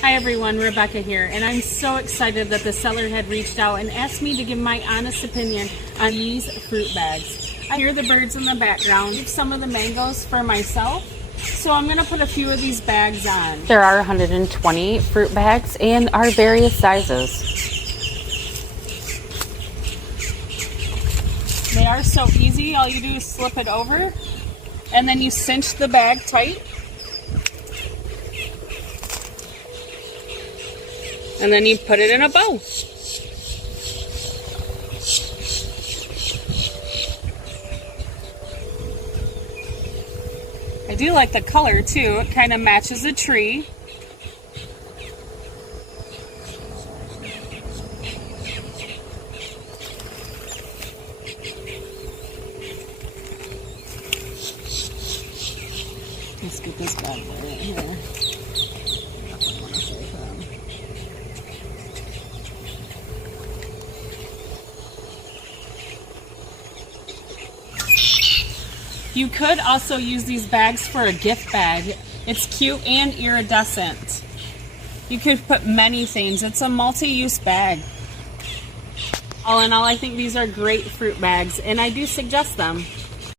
Hi everyone, Rebecca here, and I'm so excited that the seller had reached out and asked me to give my honest opinion on these fruit bags. I hear the birds in the background. Some of the mangoes for myself, so I'm going to put a few of these bags on. There are 120 fruit bags and are various sizes. They are so easy. All you do is slip it over and then you cinch the bag tight. And then you put it in a bow. I do like the color too. It kind of matches the tree. Let's get this bad boy right here. You could also use these bags for a gift bag. It's cute and iridescent. You could put many things. It's a multi-use bag. All in all, I think these are great fruit bags, and I do suggest them.